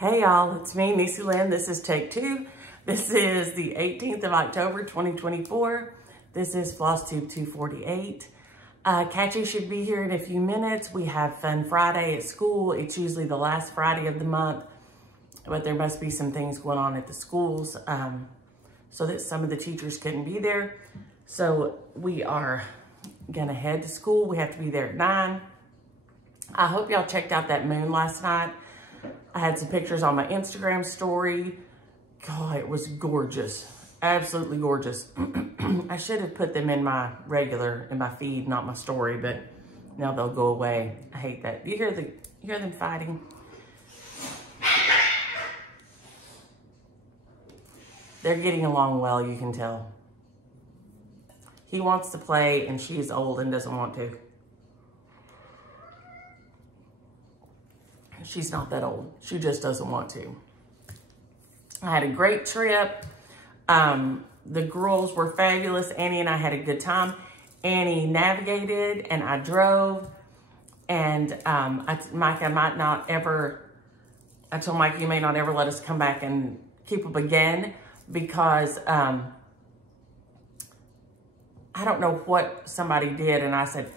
Hey y'all, it's me, Niecy Lynn. This is take two. This is the 18th of October, 2024. This is Flosstube 248. Catchy should be here in a few minutes. We have Fun Friday at school. It's usually the last Friday of the month, but there must be some things going on at the schools so that some of the teachers couldn't be there. So we are gonna head to school. We have to be there at 9. I hope y'all checked out that moon last night. I had some pictures on my Instagram story. God, it was gorgeous. Absolutely gorgeous. I should have put them in my feed, not my story, but now they'll go away. I hate that. You hear them fighting? They're getting along well, you can tell. He wants to play and she's old and doesn't want to. She's not that old. She just doesn't want to. I had a great trip. The girls were fabulous. Annie and I had a good time. Annie navigated and I drove. And Micah might not ever, I told Micah, you may not ever let us come back and keep up again because I don't know what somebody did. And I said,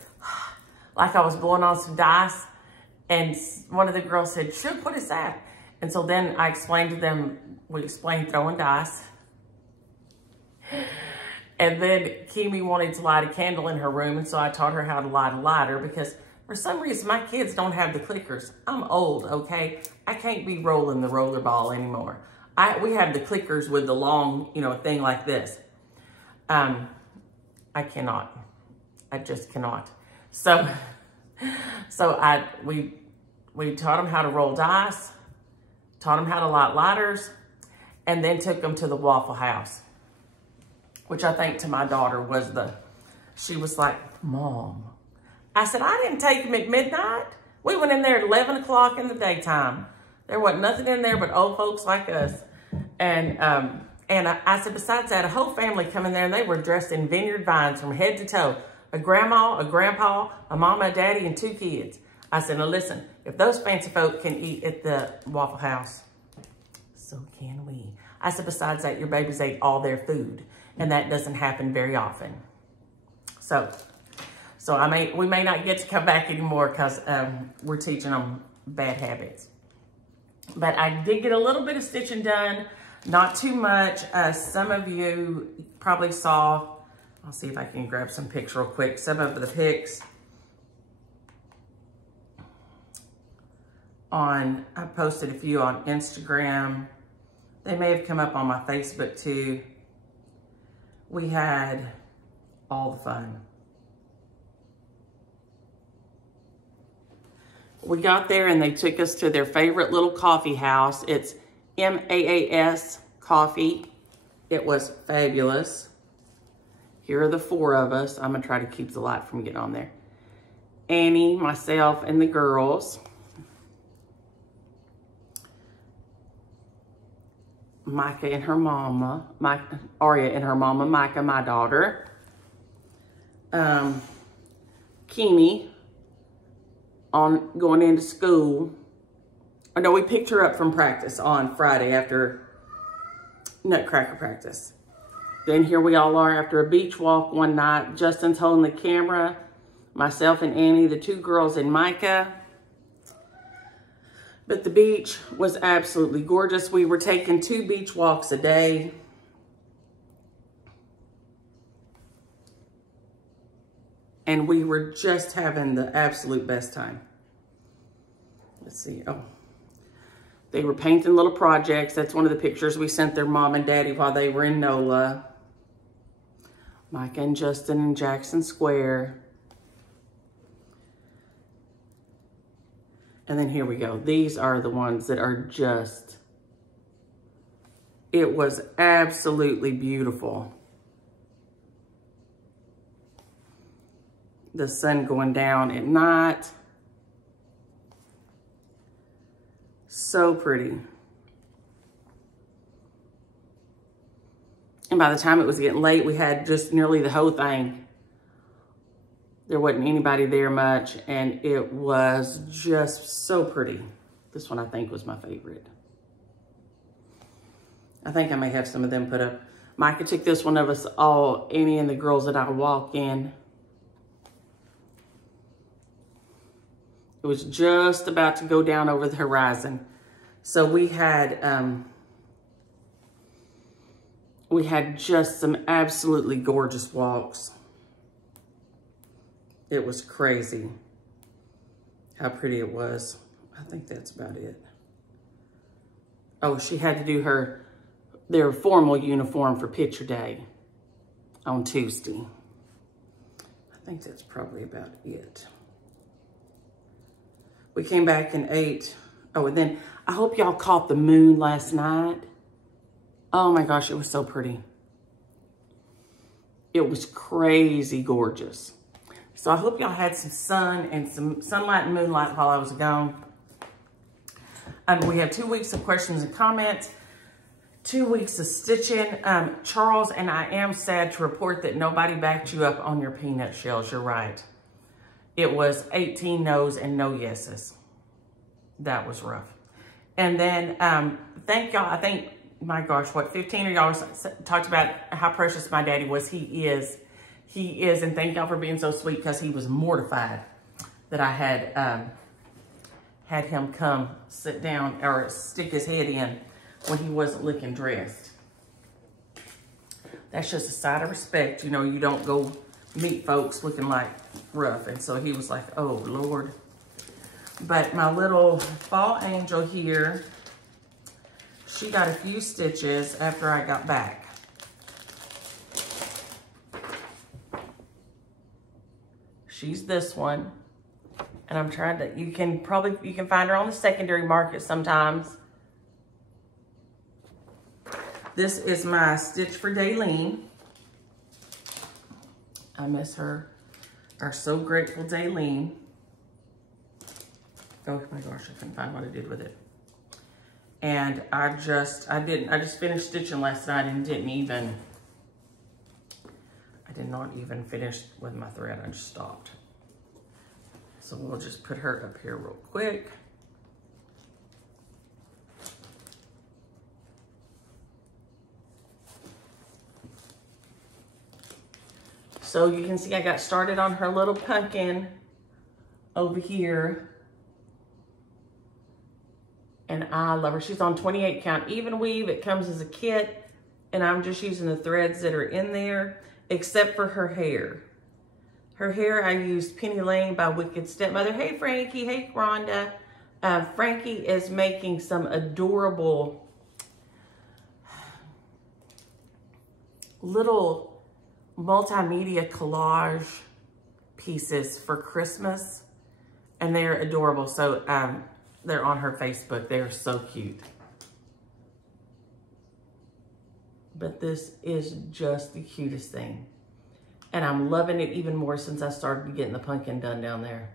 like I was blowing on some dice. And one of the girls said, "Shook, what is that?" And so then I explained to them, we explained throwing dice. And then Kimi wanted to light a candle in her room. And so I taught her how to light a lighter because for some reason my kids don't have the clickers. I'm old, okay? I can't be rolling the roller ball anymore. We have the clickers with the long, thing like this. I cannot. I just cannot. So we taught them how to roll dice, taught them how to light lighters, and then took them to the Waffle House, which I think to my daughter was she was like, "Mom." I said, "I didn't take them at midnight. We went in there at 11 o'clock in the daytime. There wasn't nothing in there but old folks like us." And I said, besides that, a whole family come in there and they were dressed in vineyard vines from head to toe. A grandma, a grandpa, a mama, a daddy, and 2 kids. I said, now listen, if those fancy folk can eat at the Waffle House, so can we. I said, besides that, your babies ate all their food, and that doesn't happen very often. So we may not get to come back anymore because we're teaching them bad habits. But I did get a little bit of stitching done, not too much. Some of you probably saw, I'll see if I can grab some pics real quick. Some of the pics I posted a few on Instagram. They may have come up on my Facebook too. We had all the fun. We got there and they took us to their favorite little coffee house. It's MAAS Coffee. It was fabulous. Here are the 4 of us. I'm gonna try to keep the light from getting on there. Annie, myself, and the girls. Micah and her mama, Arya and her mama, Micah, my daughter. Kimi going into school. Oh, no, we picked her up from practice on Friday after Nutcracker practice. Then here we all are after a beach walk one night. Justin's holding the camera. Myself and Annie, the 2 girls, and Micah. But the beach was absolutely gorgeous. We were taking 2 beach walks a day. And we were just having the absolute best time. Let's see. Oh, they were painting little projects. That's one of the pictures we sent their mom and daddy while they were in NOLA. Micah and Justin in Jackson Square. And then here we go. These are the ones that are just, it was absolutely beautiful. The sun going down at night. So pretty. And by the time it was getting late, we had just nearly the whole thing. There wasn't anybody there much, and it was just so pretty. This one I think was my favorite. I think I may have some of them put up. Micah took this one of us all, Annie and the girls that I walk in. It was just about to go down over the horizon. So we had just some absolutely gorgeous walks. It was crazy how pretty it was. I think that's about it. Oh, she had to do their formal uniform for picture day on Tuesday. I think that's probably about it. We came back and ate. Oh, and then I hope y'all caught the moon last night. Oh my gosh, it was so pretty. It was crazy gorgeous. So I hope y'all had some sun and some sunlight and moonlight while I was gone. We have 2 weeks of questions and comments, 2 weeks of stitching. Charles, and I am sad to report that nobody backed you up on your peanut shells. You're right. It was 18 no's and no yeses. That was rough. And then thank y'all. I think, my gosh, what, 15 of y'all talked about how precious my daddy was. He is. He is. And thank y'all for being so sweet, because he was mortified that I had him come sit down or stick his head in when he wasn't looking dressed. That's just a sign of respect. You know, you don't go meet folks looking like rough. And so he was like, oh, Lord. But my little fall angel here, she got a few stitches after I got back. She's this one. And I'm trying to, you can find her on the secondary market sometimes. This is my stitch for Daylene. I miss her. Our so grateful Daylene. Oh my gosh, I couldn't find what I did with it. And I just finished stitching last night and I did not even finish with my thread. I just stopped. So we'll just put her up here real quick. So you can see I got started on her little pumpkin over here. And I love her. She's on 28 count even weave. It comes as a kit. And I'm just using the threads that are in there, except for her hair. Her hair, I used Penny Lane by Wicked Stepmother. Hey, Frankie. Hey, Rhonda. Frankie is making some adorable little multimedia collage pieces for Christmas. And they're adorable. So they're on her Facebook. They're so cute. But this is just the cutest thing. And I'm loving it even more since I started getting the pumpkin done down there.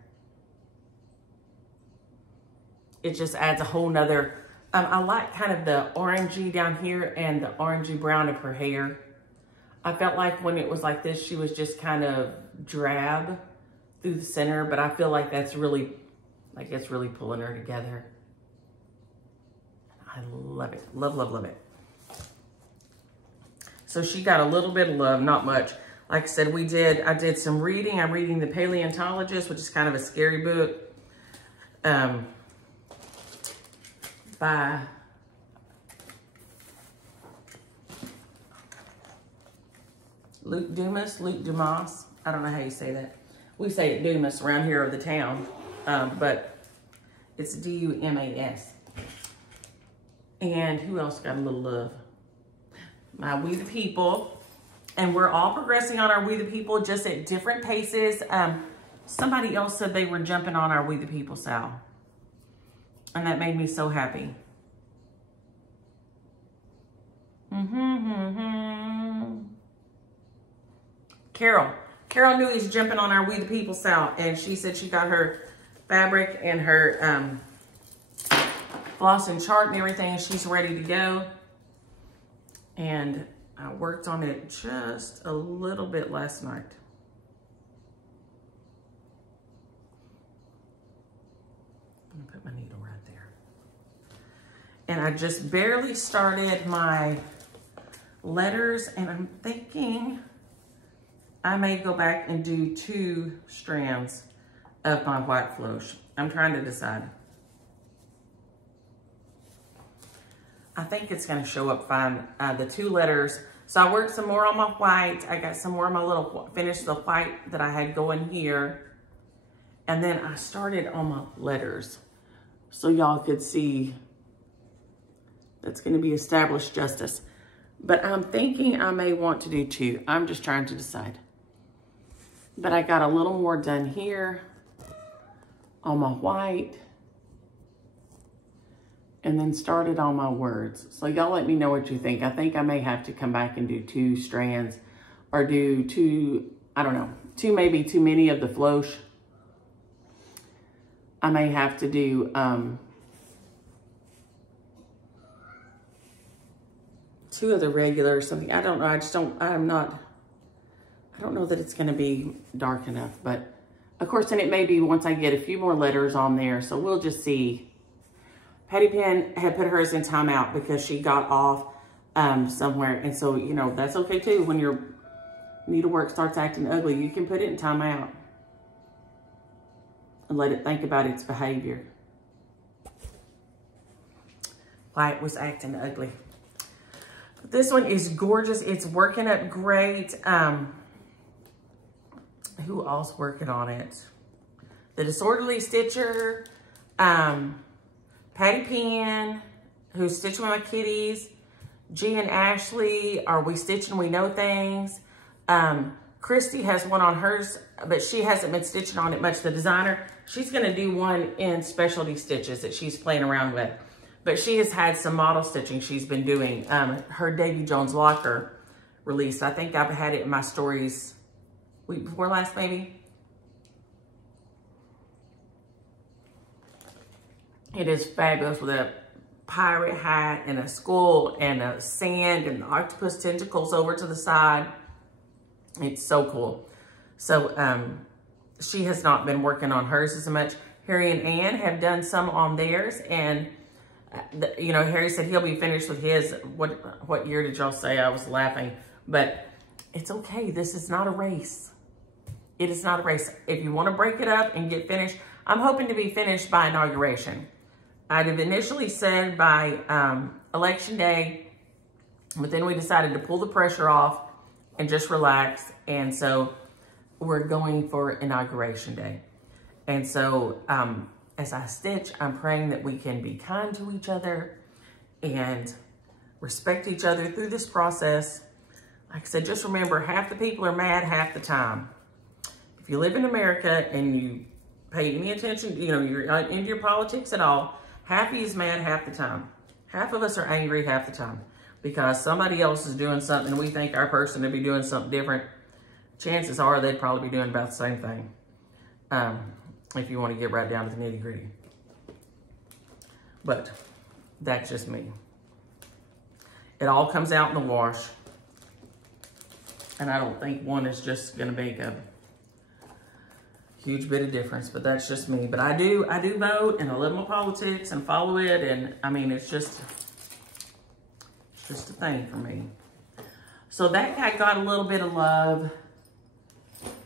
It just adds a whole nother, I like kind of the orangey down here and the orangey brown of her hair. I felt like when it was like this, she was just kind of drab through the center, but I feel like that's really, like it's really pulling her together. I love it, love, love, love it. So she got a little bit of love, not much. Like I said, I did some reading. I'm reading The Paleontologist, which is kind of a scary book by Luke Dumas. I don't know how you say that. We say it Dumas around here of the town, but it's D-U-M-A-S. And who else got a little love? My We the People. And we're all progressing on our We the People, just at different paces. Somebody else said they were jumping on our We the People, Sal. And that made me so happy. Carol knew he's jumping on our We the People, Sal. And she said she got her fabric and her floss and chart and everything. And she's ready to go. And I worked on it just a little bit last night. I'm gonna put my needle right there. And I just barely started my letters, and I'm thinking I may go back and do 2 strands of my white floss. I'm trying to decide. I think it's gonna show up fine, the 2 letters. So I worked some more on my white. I got some more of my little, finished the white that I had going here. And then I started on my letters. So y'all could see that's gonna be established justice. But I'm thinking I may want to do 2. I'm just trying to decide. But I got a little more done here on my white. And then started on my words. So y'all let me know what you think. I think I may have to come back and do 2 strands or do 2, I don't know, 2 maybe too many of the floss. I may have to do 2 of the regular or something. I don't know. I don't know that it's going to be dark enough. But of course, then it may be once I get a few more letters on there. So we'll just see. Patty Penn had put hers in timeout because she got off somewhere. And so, you know, that's okay too. When your needlework starts acting ugly, you can put it in timeout and let it think about its behavior. Why it was acting ugly. This one is gorgeous. It's working up great. Who else working on it? The Disorderly Stitcher. Patty Penn, who's stitching with my kitties. G and Ashley, Are We Stitching We Know Things. Christy has one on hers, but she hasn't been stitching on it much. The designer, she's gonna do one in specialty stitches that she's playing around with. But she has had some model stitching she's been doing. Her Davy Jones locker released. I think I've had it in my stories week before last maybe. It is fabulous with a pirate hat and a skull and a sand and octopus tentacles over to the side. It's so cool. So she has not been working on hers as much. Harry and Ann have done some on theirs, and you know, Harry said he'll be finished with his. What year did y'all say? I was laughing, but it's okay. This is not a race. It is not a race. If you want to break it up and get finished, I'm hoping to be finished by inauguration. I'd have initially said by election day, but then we decided to pull the pressure off and just relax. And so we're going for inauguration day. And so as I stitch, I'm praying that we can be kind to each other and respect each other through this process. Like I said, just remember, half the people are mad half the time. If you live in America and you pay any attention, you know, you're not into your politics at all, half of you is mad half the time. Half of us are angry half the time because somebody else is doing something and we think our person to be doing something different. Chances are they'd probably be doing about the same thing. If you want to get right down to the nitty gritty. But that's just me. It all comes out in the wash. And I don't think one is just going to make a huge bit of difference, but that's just me. But I do vote and I love my politics and follow it. And I mean, it's just a thing for me. So that guy got a little bit of love.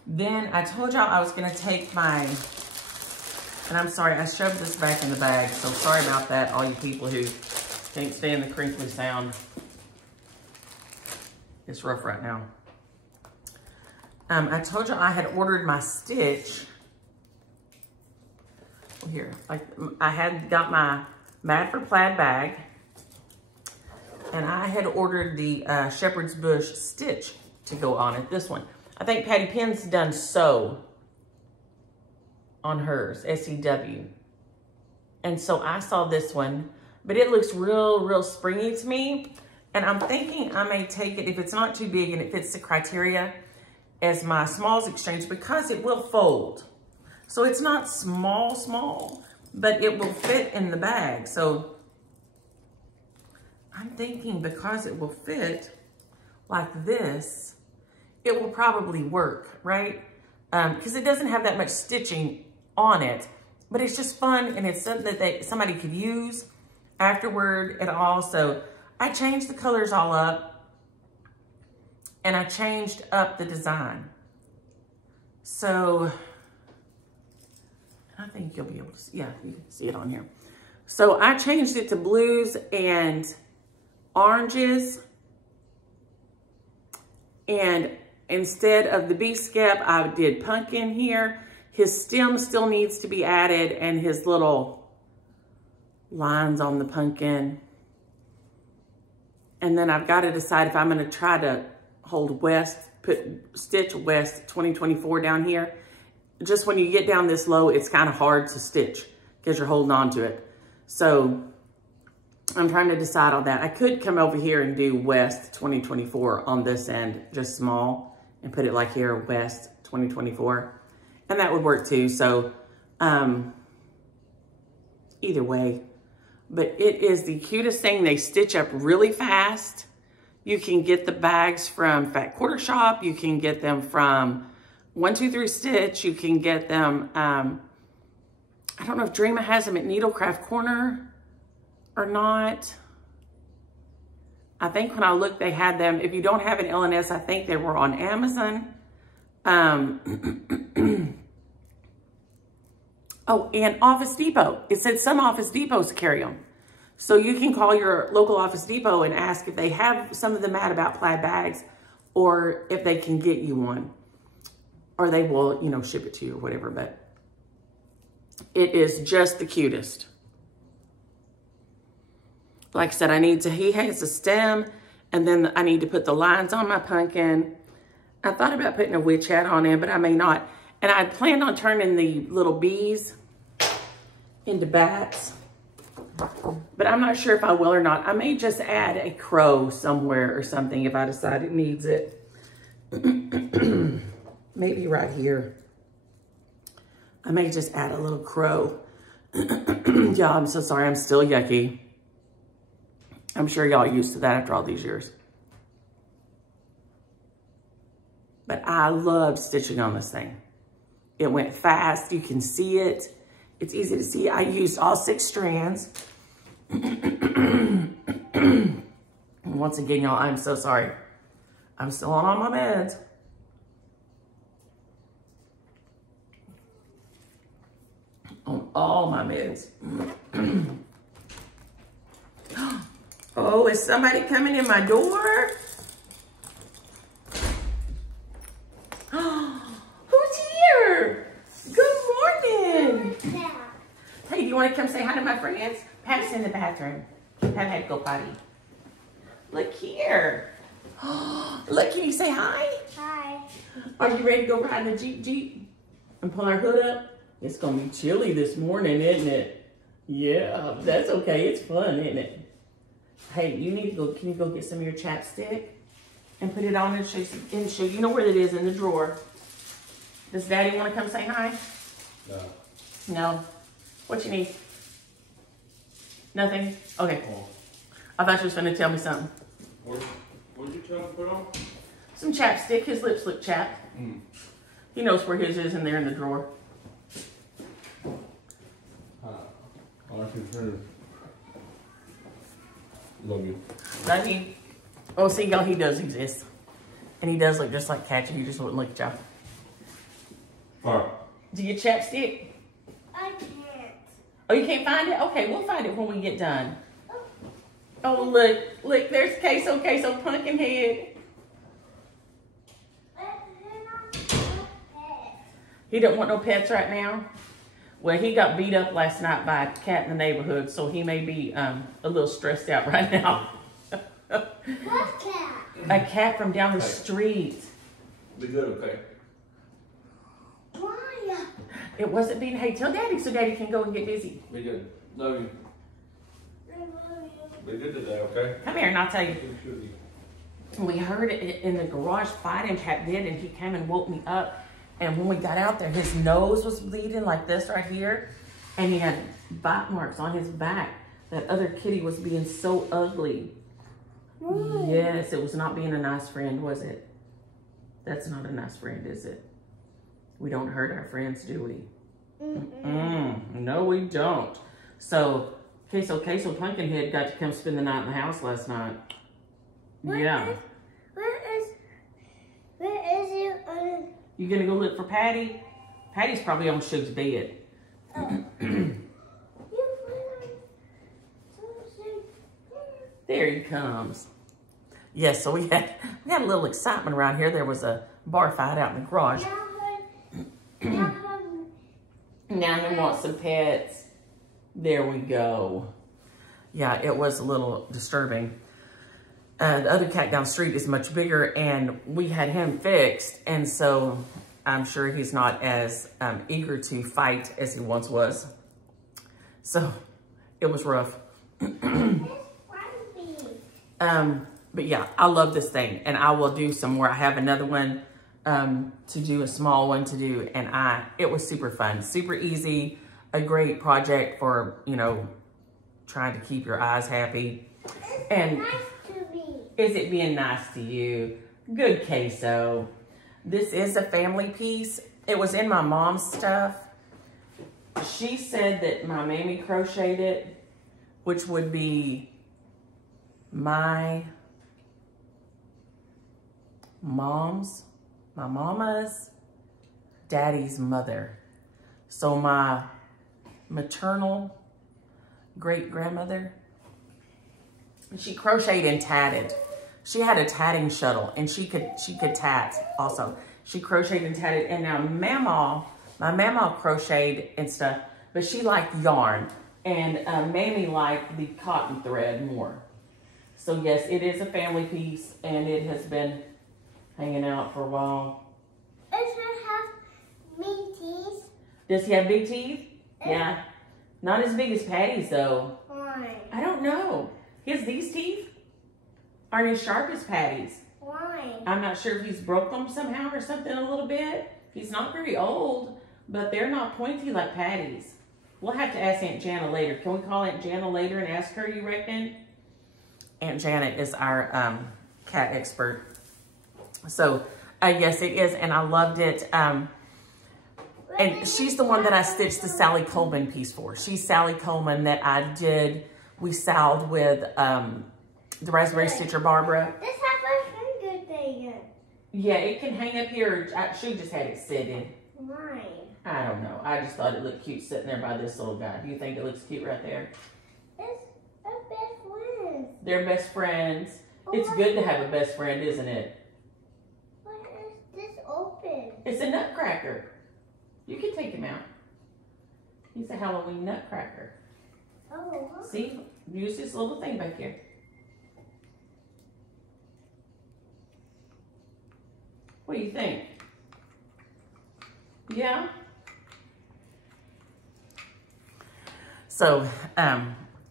Then I told y'all I was going to take my, and I'm sorry, I shoved this back in the bag. So sorry about that, all you people who can't stand the crinkly sound. It's rough right now. I told you I had ordered my stitch. Here, like I had got my Mad for Plaid bag, and I had ordered the Shepherd's Bush stitch to go on it. This one, I think Patty Penn's done sew on hers, SEW, and so I saw this one, but it looks real springy to me, and I'm thinking I may take it if it's not too big and it fits the criteria as my smalls exchange, because it will fold. So it's not small, but it will fit in the bag. So I'm thinking because it will fit like this, it will probably work, right? Because it doesn't have that much stitching on it, but it's just fun and it's something that somebody could use. afterward at all. So I changed the colors all up and I changed up the design. So I think you'll be able to see, yeah, you can see it on here. So I changed it to blues and oranges. And instead of the bee skep, I did pumpkin here. His stem still needs to be added and his little lines on the pumpkin. And then I've got to decide if I'm going to try to hold West, stitch West 2024 down here. Just when you get down this low, it's kind of hard to stitch because you're holding on to it. So I'm trying to decide on that. I could come over here and do West 2024 on this end, just small, and put it like here, West 2024. And that would work too. So either way, but it is the cutest thing. They stitch up really fast. You can get the bags from Fat Quarter Shop. You can get them from 1-2-3 Stitch. You can get them, I don't know if Dreama has them at Needlecraft Corner or not. I think when I looked, they had them. If you don't have an LNS, I think they were on Amazon. Oh, and Office Depot. It said some Office Depots carry them. So you can call your local Office Depot and ask if they have some of the Mad About plaid bags or if they can get you one. Or they will, you know, ship it to you or whatever. But it is just the cutest. Like I said, he has a stem, and then I need to put the lines on my pumpkin. I thought about putting a witch hat on it, but I may not. And I planned on turning the little bees into bats, but I'm not sure if I will or not. I may just add a crow somewhere or something if I decide it needs it. Maybe right here. I may just add a little crow. Yeah, I'm so sorry. I'm still yucky. I'm sure y'all used to that after all these years. But I love stitching on this thing. It went fast. You can see it. It's easy to see. I used all 6 strands. Once again, y'all, I'm so sorry. I'm still on all my meds. On all my meds. Oh, is somebody coming in my door? Who's here? Good morning. Hey, do you want to come say hi to my friends? Pat's in the bathroom. Pat had to go potty. Look here. Look, can you say hi? Hi. Are you ready to go ride in the Jeep and pull our hood up? It's going to be chilly this morning, isn't it? Yeah, that's okay. It's fun, isn't it? Hey, you need to go, can you go get some of your chapstick and put it on and show you know where it is in the drawer. Does Daddy want to come say hi? No. No. What you need? Nothing? Okay. Oh. I thought you was going to tell me something. What did you tell him to put on? Some chapstick. His lips look chapped. He knows where his is in there in the drawer. Love you. Love you. Oh, see, y'all, he does exist. And he does look just like Catchy. You just wouldn't look at y'all. All right. Do you chapstick? I can't. Oh, you can't find it? Okay, we'll find it when we get done. Oh, look, there's Queso Pumpkinhead. He don't want no pets right now? Well, he got beat up last night by a cat in the neighborhood, so he may be a little stressed out right now. What cat? A cat from down the street. Be good, okay? Why? It wasn't being, hey, tell Daddy so Daddy can go and get busy. Be good. Love you. I love you. Be good today, okay? Come here and I'll tell you. Good shooting. We heard it in the garage fighting cat did, and he came and woke me up. And when we got out there, his nose was bleeding like this right here. And he had bite marks on his back. That other kitty was being so ugly. Why? Yes, it was not being a nice friend, was it? That's not a nice friend, is it? We don't hurt our friends, do we? No, we don't. So Queso Pumpkinhead got to come spend the night in the house last night. Where Yeah. is you? You gonna go look for Patty? Patty's probably on Suge's bed. There he comes. Yes, so we had a little excitement around here. There was a bar fight out in the garage. Now he wants some pets. There we go. Yeah, it was a little disturbing. The other cat down the street is much bigger, and we had him fixed, and so I'm sure he's not as eager to fight as he once was. So it was rough. But yeah, I love this thing, and I will do some more. I have another one to do, a small one to do, and it was super fun, super easy, a great project for, you know, trying to keep your eyes happy. And is it being nice to you? Good, Queso. This is a family piece. It was in my mom's stuff. She said that my mammy crocheted it, which would be my mama's daddy's mother. So my maternal great-grandmother, she crocheted and tatted. She had a tatting shuttle, and she could tat also. She crocheted and tatted, and now my mama crocheted and stuff, but she liked yarn, and Mammy liked the cotton thread more. So yes, it is a family piece, and it has been hanging out for a while. Does it have big teeth? Does he have big teeth? Yeah. Not as big as Patty's, though. Why? I don't know. These teeth aren't as sharp as Patty's. Why? I'm not sure if he's broke them somehow or something a little bit. He's not very old, but they're not pointy like Patty's. We'll have to ask Aunt Jana later. Can we call Aunt Jana later and ask her, you reckon? Aunt Janet is our cat expert. So, yes, it is, and I loved it. And she's the one that I stitched the Sally Coleman piece for. She's Sally Coleman that we salved with the Raspberry Stitcher Barbara. This has a finger thing. Yeah, it can hang up here. She just had it sitting. Why? I don't know. I just thought it looked cute sitting there by this little guy. Do you think it looks cute right there? It's a best friend. They're best friends. It's good to have a best friend, isn't it? Why is this open? It's a Nutcracker. You can take him out. He's a Halloween Nutcracker. Oh. Huh? See? Use this little thing back here. What do you think? Yeah? So,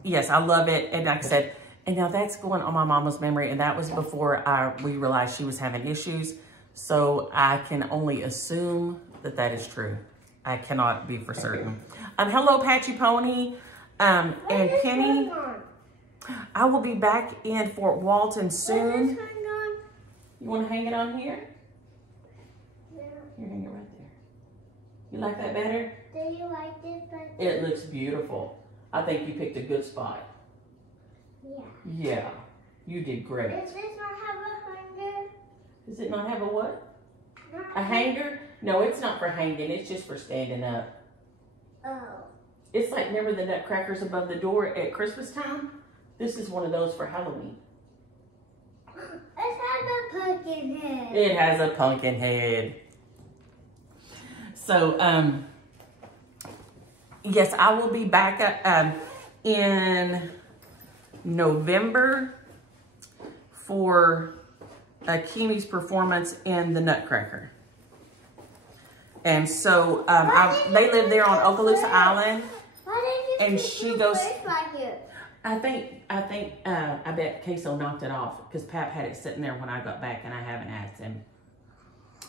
yes, I love it. And like I said, and now that's going on my mama's memory. And that was before we realized she was having issues. So I can only assume that that is true. I cannot be for certain. Hello, Patchy Pony. And Penny. I will be back in Fort Walton soon. You want to hang it on here? Yeah. Here, hang it right there. You like that better? Do you like this better? It looks beautiful. I think you picked a good spot. Yeah. Yeah, you did great. Does this not have a hanger? Does it not have a what? Not A hanger? No, it's not for hanging. It's just for standing up. Oh. It's like, remember the nutcrackers above the door at Christmas time? This is one of those for Halloween. It has a pumpkin head. It has a pumpkin head. So, yes, I will be back in November for Kimi's performance in the Nutcracker. And so, they live there on Okaloosa Island. Why did you And keep she your goes- face like it? I bet Queso knocked it off because Pap had it sitting there when I got back, and I haven't asked him.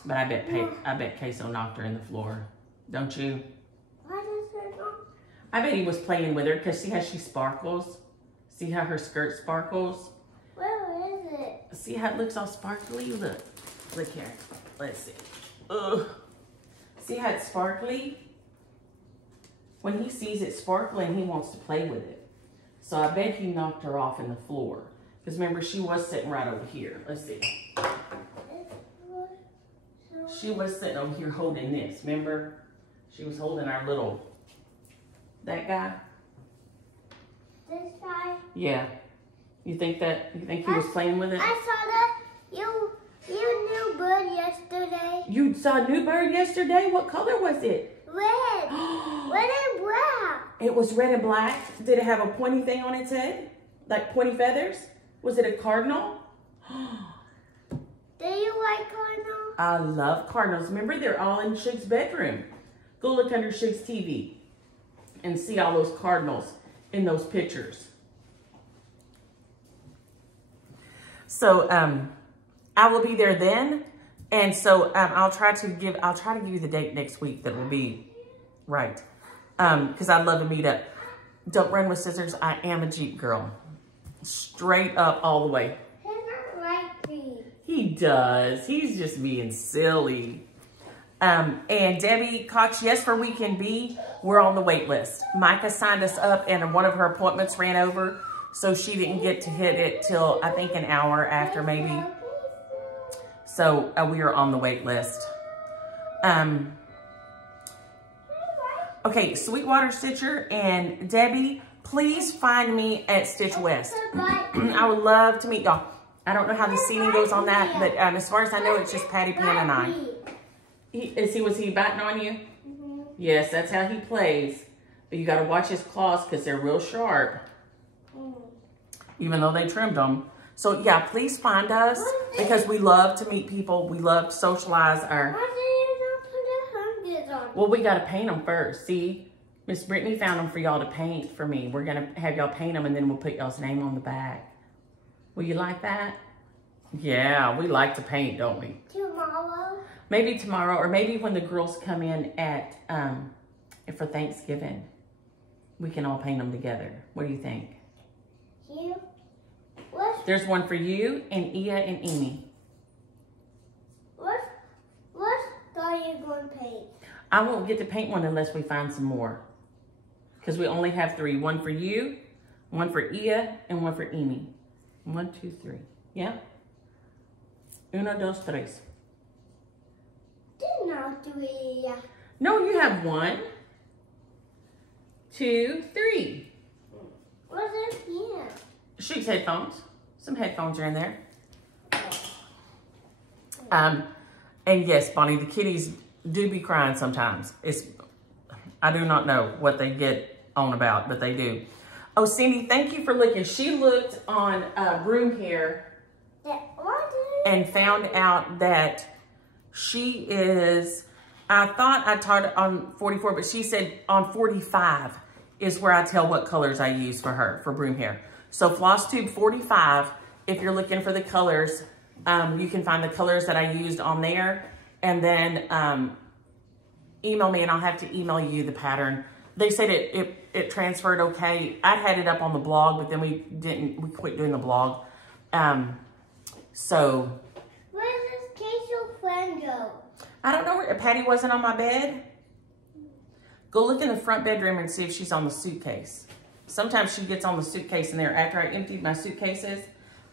But I bet Queso knocked her in the floor. Don't you? Why does it not? I bet he was playing with her because see how she sparkles? See how her skirt sparkles? Where is it? See how it looks all sparkly? Look here. Let's see. Ugh. See how it's sparkly? When he sees it sparkling, he wants to play with it. So I bet he knocked her off in the floor. Because remember, she was sitting right over here. Let's see. She was sitting over here holding this, remember? She was holding our little, that guy? This guy? Yeah. You think he was playing with it? I saw that you new bird yesterday. You saw a new bird yesterday? What color was it? Red. Red and black. It was red and black. Did it have a pointy thing on its head? Like pointy feathers? Was it a cardinal? Do you like cardinals? I love cardinals. Remember, they're all in Shug's bedroom. Go look under Shug's TV and see all those cardinals in those pictures. So I will be there then, and so I'll try to give you the date next week that will be right, because I'd love to meet up. Don't run with scissors. I am a Jeep girl, straight up all the way. He doesn't like me. He does. He's just being silly. And Debbie Cox, yes, for Weekend B, we're on the wait list. Micah signed us up and one of her appointments ran over, so she didn't get to hit it till I think an hour after maybe. So we are on the wait list. Okay, Sweetwater Stitcher and Debbie, please find me at Stitch West. I would love to meet y'all. I don't know how the seating goes on that, but as far as I know, it's just Patty Pan and I. Was he biting on you? Mm-hmm. Yes, that's how he plays. But you got to watch his claws because they're real sharp. Even though they trimmed them. So yeah, please find us because we love to meet people. We love to socialize our... Why did you not put the hundreds on? Well, we got to paint them first. See, Miss Brittany found them for y'all to paint for me. We're going to have y'all paint them and then we'll put y'all's name on the back. Will you like that? Yeah, we like to paint, don't we? Tomorrow? Maybe tomorrow, or maybe when the girls come in at for Thanksgiving, we can all paint them together. What do you think? You? There's one for you and Ia and Amy. What are you going to paint? I won't get to paint one unless we find some more. Because we only have 3. One for you, one for Ia, and one for Amy. 1, 2, 3. Yeah? 1, 2, 3. Did not 3. No, you have 1, 2, 3. What's in here? Shug's headphones. Some headphones are in there. And yes, Bonnie, the kitties do be crying sometimes. I do not know what they get on about, but they do. Oh, Cindy, thank you for looking. She looked on Broom Hair and found out that she is, I thought I taught it on 44, but she said on 45 is where I tell what colors I use for her, for Broom Hair. So Flosstube 45, if you're looking for the colors, you can find the colors that I used on there. And then email me and I'll have to email you the pattern. They said it transferred okay. I had it up on the blog, but then we quit doing the blog. So. Where's this Casey friend go? I don't know. Patty wasn't on my bed. Go look in the front bedroom and see if she's on the suitcase. Sometimes she gets on the suitcase in there. After I emptied my suitcases,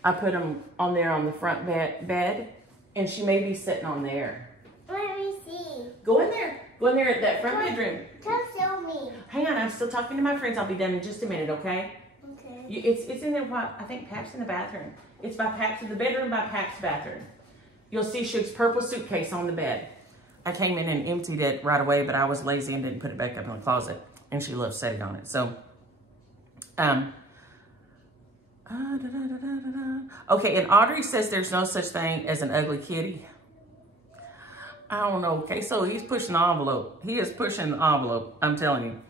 I put them on there on the front bed, and she may be sitting on there. Let me see. Go in there. Go in there at that front bedroom. Come show me. Hang on, I'm still talking to my friends. I'll be done in just a minute, okay? Okay. It's in there. I think Pap's in the bathroom. It's by Pap's in the bedroom by Pap's bathroom. You'll see Shug's purple suitcase on the bed. I came in and emptied it right away, but I was lazy and didn't put it back up in the closet, and she loves sitting on it. So. Okay, and Audrey says there's no such thing as an ugly kitty. I don't know. Okay, so he's pushing the envelope. He is pushing the envelope, I'm telling you.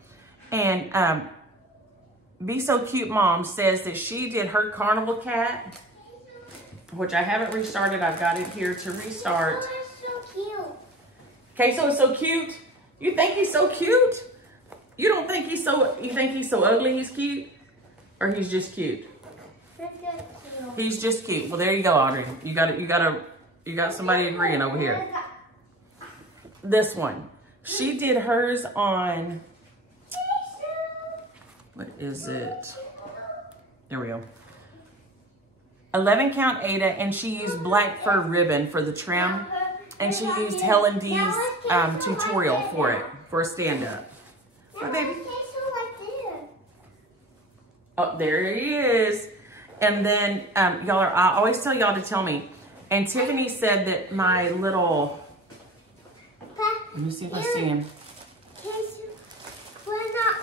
And Be So Cute Mom says that she did her carnival cat, which I haven't restarted. I've got it here to restart. Oh, that's so cute. Okay, so it's so cute. You think he's so cute? You don't think he's so, you think he's so ugly he's cute? Or he's just cute? He's just cute. Well, there you go, Audrey. You got somebody agreeing over here. This one. She did hers on, what is it? There we go. 11 count Ada, and she used black fur ribbon for the trim, and she used Helen D's tutorial for it, for a stand-up. What, baby? Oh, there he is. And then, y'all are, I always tell y'all to tell me. And Tiffany said that my little, let me see if I see him.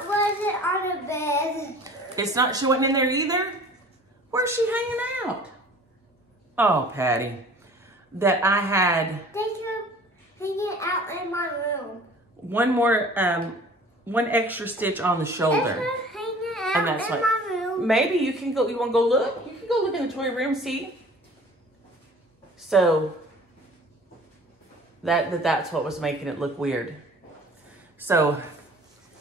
Was it on a bed? It's not, she wasn't in there either? Where's she hanging out? Oh, Patty. That I had. They kept hanging out in my room. One more, one extra stitch on the shoulder. Hanging out And that's in like, my room. maybe you can go, you want to go look? You can go look in the toy room, see? So, that's what was making it look weird. So,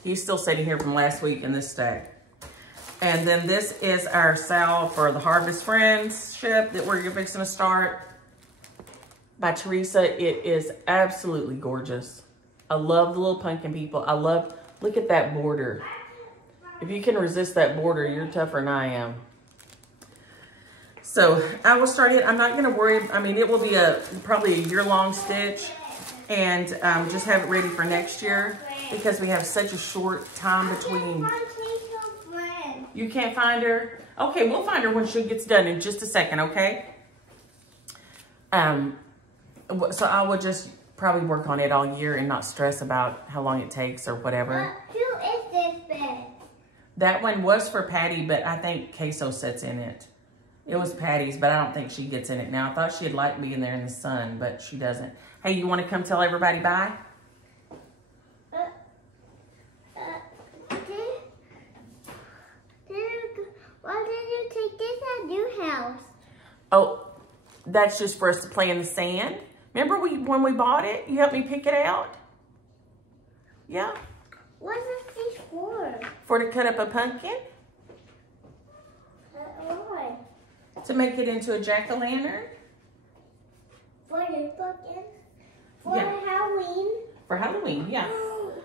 he's still sitting here from last week in this stack. And then this is our salve for the Harvest Friendship that we're fixing to start by Teresa. It is absolutely gorgeous. I love the little pumpkin people. I love, look at that border. If you can resist that border, you're tougher than I am. So I will start it. I'm not going to worry. I mean, it will be probably a year-long stitch, and just have it ready for next year because we have such a short time between. You can't find her? Okay, we'll find her when she gets done in just a second, okay? So I will just probably work on it all year and not stress about how long it takes or whatever. Who is this bed? That one was for Patty, but I think Queso sits in it. It was Patty's, but I don't think she gets in it now. I thought she'd like being there in the sun, but she doesn't. Hey, you want to come tell everybody bye? Why did you take this at your house? Oh, that's just for us to play in the sand. Remember when we bought it? You helped me pick it out? Yeah. What is this for? For to cut up a pumpkin? Why? To make it into a jack-o'-lantern? For your pumpkin? For Yeah. Halloween? For Halloween, yeah.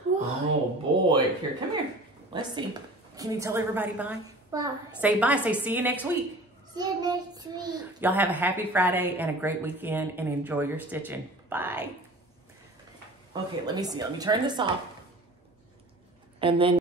Oh boy, here, come here. Let's see. Can you tell everybody bye? Bye. Say bye, say see you next week. See you next week. Y'all have a happy Friday and a great weekend and enjoy your stitching. Bye. Okay, let me see, let me turn this off. And then